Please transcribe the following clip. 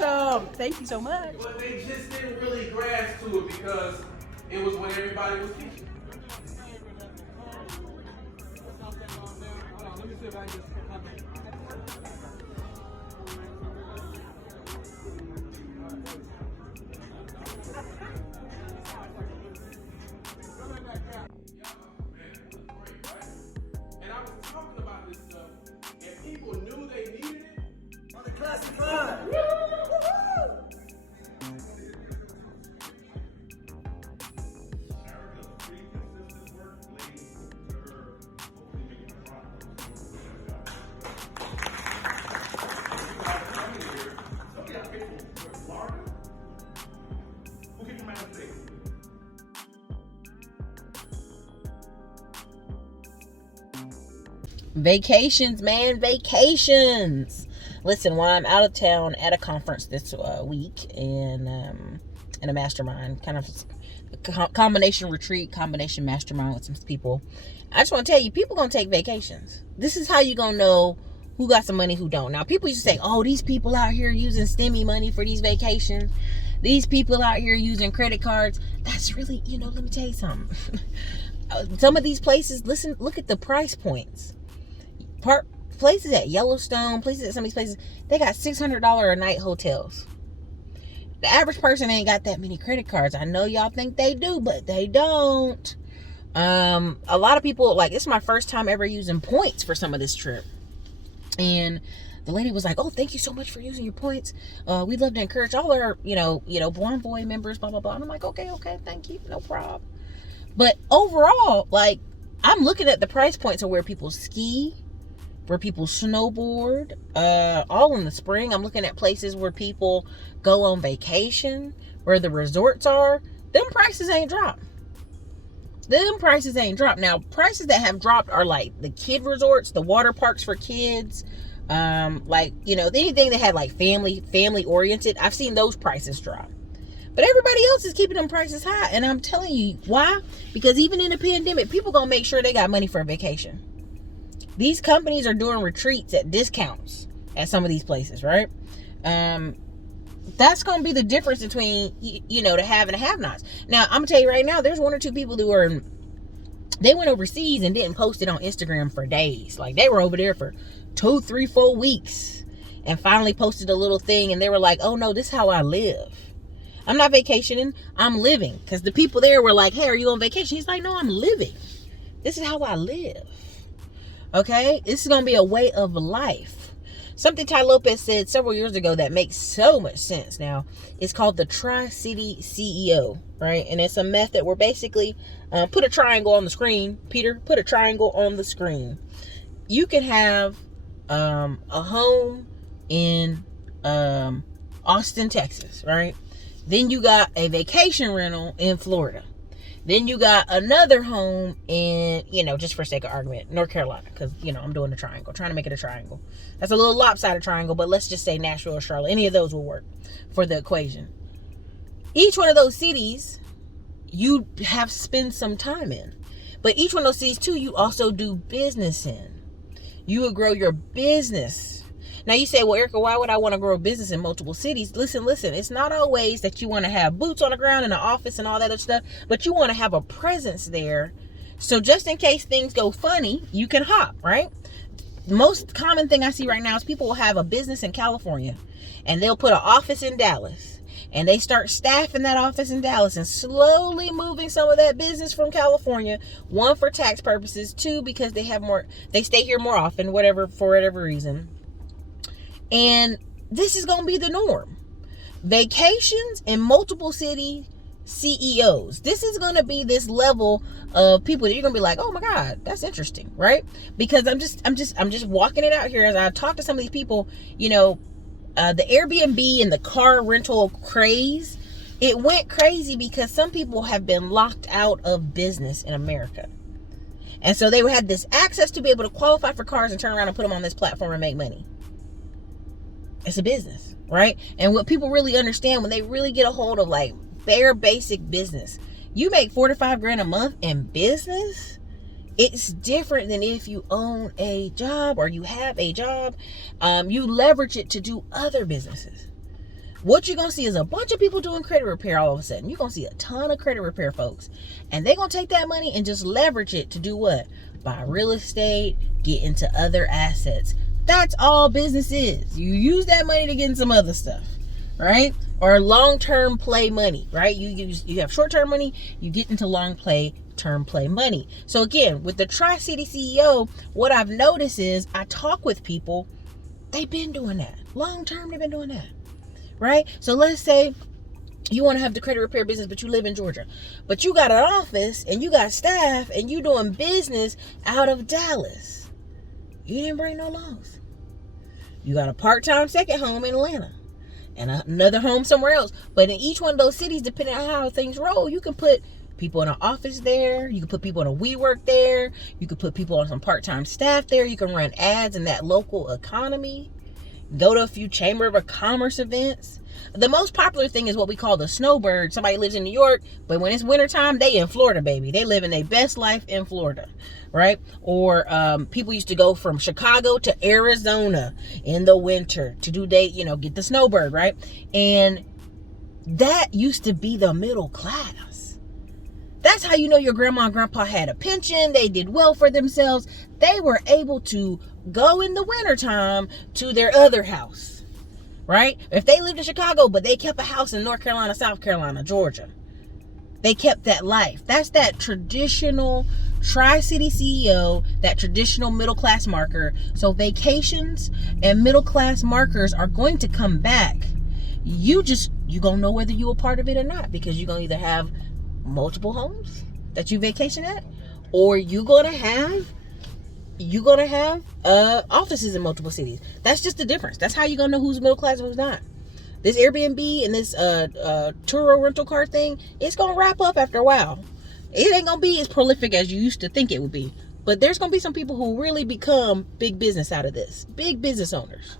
awesome. Thank you so much. But they just didn't really grasp to it because it was what everybody was teaching. Let me see if I can just and I was talking about this stuff, and people knew they needed it on the classic line. Vacations, man, vacations. Listen, while I'm out of town at a conference this week in a mastermind, kind of combination retreat, combination mastermind with some people, I just want to tell you, people gonna take vacations. This is how you gonna know who got some money, who don't. Now, people used to say, oh, these people out here using STEMI money for these vacations. These people out here using credit cards. That's really, let me tell you something. Some of these places, look at the price points. Places at Yellowstone, places at some of these places, they got $600 a night hotels. The average person ain't got that many credit cards. I know y'all think they do, but they don't. A lot of people, like, it's my first time ever using points for some of this trip. And the lady was like, oh, thank you so much for using your points. We'd love to encourage all our, Blonde Boy members, blah, blah, blah. And I'm like, okay, thank you, no problem. But overall, like, I'm looking at the price points of where people ski, where people snowboard, all in the spring. I'm looking at places where people go on vacation, where the resorts are. Them prices ain't dropped. Now, prices that have dropped are like the kid resorts, the water parks for kids, anything that had like family oriented. I've seen those prices drop. But everybody else is keeping them prices high. And I'm telling you, why? Because even in a pandemic, people gonna make sure they got money for a vacation. These companies are doing retreats at discounts at some of these places, right? That's going to be the difference between, the have and the have-nots. Now, I'm going to tell you right now, there's one or two people who they went overseas and didn't post it on Instagram for days. Like, they were over there for 2, 3, 4 weeks and finally posted a little thing, and they were like, oh, no, this is how I live. I'm not vacationing, I'm living. Because the people there were like, hey, are you on vacation? He's like, no, I'm living. This is how I live. Okay, this is gonna be a way of life. Something Ty Lopez said several years ago that makes so much sense now. It's called the Tri-City CEO, right? And it's a method where basically, put a triangle on the screen. Peter, put a triangle on the screen. You can have a home in Austin, Texas, right? Then you got a vacation rental in Florida. Then you got another home in, just for sake of argument, North Carolina. Because, I'm doing a triangle, trying to make it a triangle. That's a little lopsided triangle, but let's just say Nashville or Charlotte. Any of those will work for the equation. Each one of those cities, you have spent some time in. But each one of those cities, too, you also do business in. You will grow your business. Now you say, well, Erica, why would I want to grow a business in multiple cities? Listen. It's not always that you want to have boots on the ground in an office and all that other stuff, but you want to have a presence there. So just in case things go funny, you can hop, right? The most common thing I see right now is people will have a business in California and they'll put an office in Dallas and they start staffing that office in Dallas and slowly moving some of that business from California. 1, for tax purposes. 2, because they stay here more often, for whatever reason. And this is going to be the norm. Vacations in multiple city CEOs. This is going to be this level of people that you're going to be like, oh my God, that's interesting, right? Because I'm just walking it out here as I talk to some of these people, the Airbnb and the car rental craze, it went crazy because some people have been locked out of business in America. And so they had this access to be able to qualify for cars and turn around and put them on this platform and make money. It's a business, right? And what people really understand when they really get a hold of like bare basic business, you make $4 to $5 grand a month in business. It's different than if you own a job or you have a job. You leverage it to do other businesses. what you're going to see is a bunch of people doing credit repair all of a sudden. You're going to see a ton of credit repair folks. And they're going to take that money and just leverage it to do what? Buy real estate, get into other assets. That's all business is. You use that money to get in some other stuff, right? Or long-term play money, right? You have short-term money, you get into long-term play money. So again, with the Tri-City CEO, what I've noticed is I talk with people, they've been doing that. Long-term, they've been doing that, right? So let's say you want to have the credit repair business, but you live in Georgia. But you got an office and you got staff and you doing business out of Dallas. You didn't bring no loans. You got a part-time second home in Atlanta and another home somewhere else. But in each one of those cities, depending on how things roll, you can put people in an office there. You can put people in a WeWork there. You can put people on some part-time staff there. You can run ads in that local economy. Go to a few Chamber of Commerce events. The most popular thing is what we call the snowbird. Somebody lives in New York, but when it's wintertime, they in Florida, baby. They living their best life in Florida, right? Or people used to go from Chicago to Arizona in the winter to do get the snowbird, right? And that used to be the middle class. That's how you know your grandma and grandpa had a pension. They did well for themselves. They were able to go in the wintertime to their other house, right? If they lived in Chicago, but they kept a house in North Carolina, South Carolina, Georgia, they kept that life. That's that traditional Tri-City CEO, that traditional middle-class marker. So vacations and middle-class markers are going to come back. You gonna know whether you a part of it or not, because you're gonna either have multiple homes that you vacation at, or you're gonna have offices in multiple cities. That's just the difference. That's how you're gonna know who's middle class and who's not. This Airbnb and this turo rental car thing, it's gonna wrap up after a while. It ain't gonna be as prolific as you used to think it would be, but there's gonna be some people who really become big business out of this, big business owners.